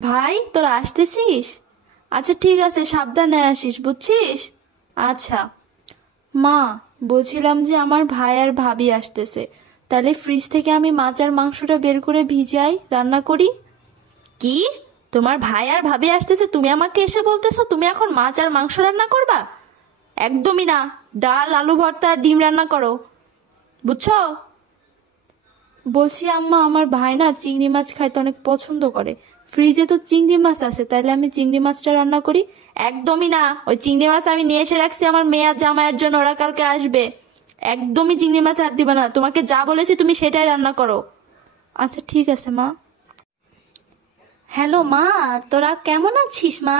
ভাই তোরা আসতেছিস? আচ্ছা ঠিক আছে, সাবধানে আসিস, বুঝছিস? আচ্ছা। মা, বলছিলাম যে আমার ভাই আর ভাবি আসতেছে, তাহলে ফ্রিজ থেকে আমি মাছ আর মাংসটা বের করে ভিজাই, রান্না করি। কি? তোমার ভাই আর ভাবি আসতেছে, তুমি আমাকে এসে বলতেছো তুমি এখন মাছ আর মাংস রান্না করবা? একদমই না। ডাল, আলু ভর্তা আর ডিম রান্না করো, বুঝছো? বলছি আম্মা, আমার ভাই না চিংড়ি মাছ খাইতে অনেক পছন্দ করে। ফ্রিজে তো চিংড়ি মাছ আছে, তাইলে আমি চিংড়ি মাছটা রান্না করি। একদমই না, ওই চিংড়ি মাছ আমি নিয়ে এসে রাখছি আমার মেয়ে আর জামাইয়ের জন্য, ওরা কালকে আসবে। একদমই চিংড়ি মাছ আর দিবা না, তোমাকে যা বলেছি তুমি সেটাই রান্না করো। আচ্ছা ঠিক আছে মা। হ্যালো মা, তোরা কেমন আছিস মা?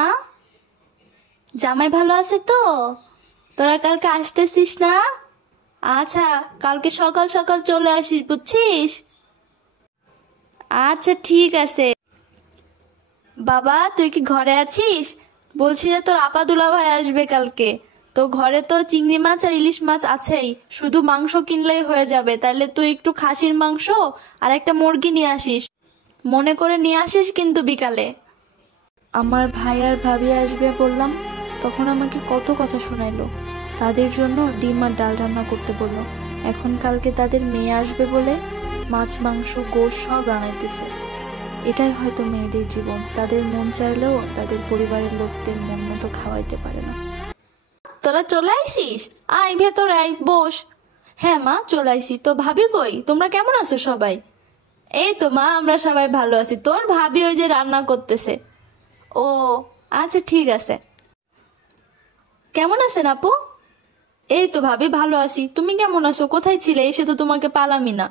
জামাই ভালো আছে তো? তোরা কালকে আসতেছিস না? আচ্ছা, কালকে সকাল সকাল চলে আসিস, বুঝছিস? আচ্ছা ঠিক আছে। বাবা, তুই কি ঘরে আছিস? বলছি যে তোর আপা দুলাভাই আসবে কালকে, তো ঘরে তো চিংড়ি মাছ আর ইলিশ মাছ আছেই, শুধু মাংস কিনলেই হয়ে যাবে। তাহলে তুই একটু খাসির মাংস আর একটা মুরগি নিয়ে আসিস, মনে করে নিয়ে আসিস কিন্তু বিকালে। আমার ভাই আর ভাবি আসবে বললাম, তখন আমাকে কত কথা শোনাইলো। তাদের জন্য ডিম আর ডাল রান্না করতে বললো। এখন কালকে তাদের মেয়ে আসবে বলে মাছ মাংস গোশত সব রান্নাইতেছে। এটাই হয়তো মেয়েদের জীবন, তাদের মন চাইলেও তাদের পরিবারের লোকদের মন মতো খাওয়াইতে পারে না। তোরা চলে আইসিস? আয় ভেতরে আয়, বস। হ্যাঁ মা, চলে আইসি। তো ভাবি কই? তোমরা কেমন আছো সবাই? এই তো মা, আমরা সবাই ভালো আছি। তোর ভাবি ওই যে রান্না করতেছে। ও আচ্ছা ঠিক আছে। কেমন আছেন আপু? এই তো ভাবি ভালো আছি। তুমি কেমন আছো? কোথায় ছিলে? এসে তো তোমাকে পালামি না।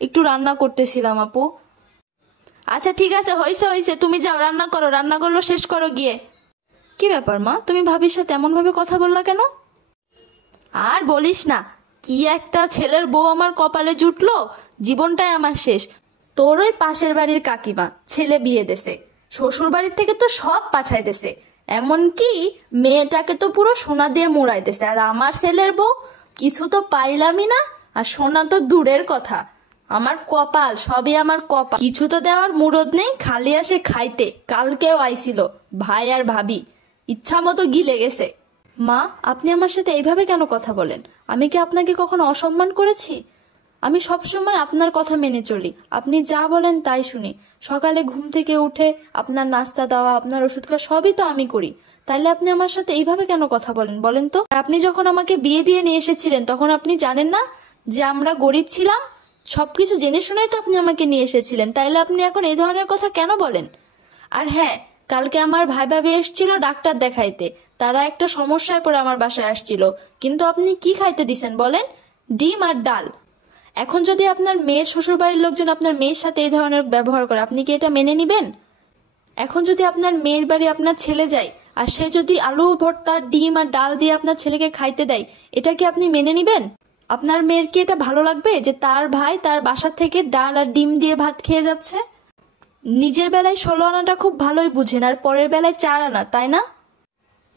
একটু রান্না করতেছিলাম আপু। আচ্ছা ঠিক আছে, হয়েছে হয়েছে, তুমি যাও রান্না করো, রান্নাগুলো শেষ করো গিয়ে। কি ব্যাপার মা, তুমি ভাবির সাথে এমন ভাবে কথা বললা কেন? আর বলিস না, কি একটা ছেলের বউ আমার কপালে জুটলো, জীবনটাই আমার শেষ। তোর ওই পাশের বাড়ির কাকিমা ছেলে বিয়ে দেছে, শ্বশুর বাড়ির থেকে তো সব পাঠাই দেছে, এমনকি মেয়েটাকে তো পুরো সোনা দিয়ে মোড়াই দেছে। আর আমার ছেলের বউ কিছু তো পাইলামই না, আর সোনা তো দূরের কথা। আমার কপাল, সবই আমার কপাল, কিছু তো দেওয়ার মুরদ নেই, খালি আসে খাইতে। কালকেও আইছিল ভাই আর ভাবি, ইচ্ছা মতো গিলে গেছে। মা, আপনি আমার সাথে এইভাবে কেন কথা বলেন? আমি কি আপনাকে কখনো অসম্মান করেছি? আমি সবসময় আপনার কথা মেনে চলি, আপনি যা বলেন তাই শুনি। সকালে ঘুম থেকে উঠে আপনার নাস্তা দেওয়া, আপনার ওষুধ খাওয়া সবই তো আমি করি। তাইলে আপনি আমার সাথে এইভাবে কেন কথা বলেন বলেন তো? আর আপনি যখন আমাকে বিয়ে দিয়ে নিয়ে এসেছিলেন, তখন আপনি জানেন না যে আমরা গরিব ছিলাম? সবকিছু জেনে শুনেই তো আপনি আমাকে নিয়ে এসেছিলেন, তাইলে আপনি এখন এই ধরনের কথা কেন বলেন? আর হ্যাঁ, কালকে আমার ভাই ভাবি এসেছিল ডাক্তার দেখাইতে, তারা একটা সমস্যায় পড়ে আমার বাসায় আসছিল। কিন্তু আপনি কি খাইতে দিছেন বলেন? ডিম আর ডাল। এখন যদি আপনার মেয়ের শ্বশুরবাড়ির লোকজন আপনার মেয়ের সাথে এই ধরনের ব্যবহার করে, আপনি কি এটা মেনে নিবেন? এখন যদি আপনার মেয়ের বাড়ি আপনার ছেলে যায়, আর সে যদি আলু ভর্তা ডিম আর ডাল দিয়ে আপনার ছেলেকে খাইতে দেয়, এটা কি আপনি মেনে নিবেন? আপনার মেয়ের কি এটা ভালো লাগবে যে তার ভাই তার বাসা থেকে ডাল আর ডিম দিয়ে ভাত খেয়ে যাচ্ছে? নিজের বেলায় 16 আনাটা খুব ভালোই বুঝেন, আর পরের বেলায় 4 আনা, তাই না?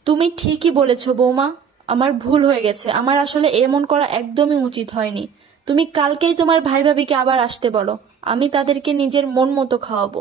তুমি ঠিকই বলেছ বৌমা, আমার ভুল হয়ে গেছে। আমার আসলে এমন করা একদমই উচিত হয়নি। তুমি কালকেই তোমার ভাই ভাবিকে আবার আসতে বলো, আমি তাদেরকে নিজের মন মতো খাওয়াবো।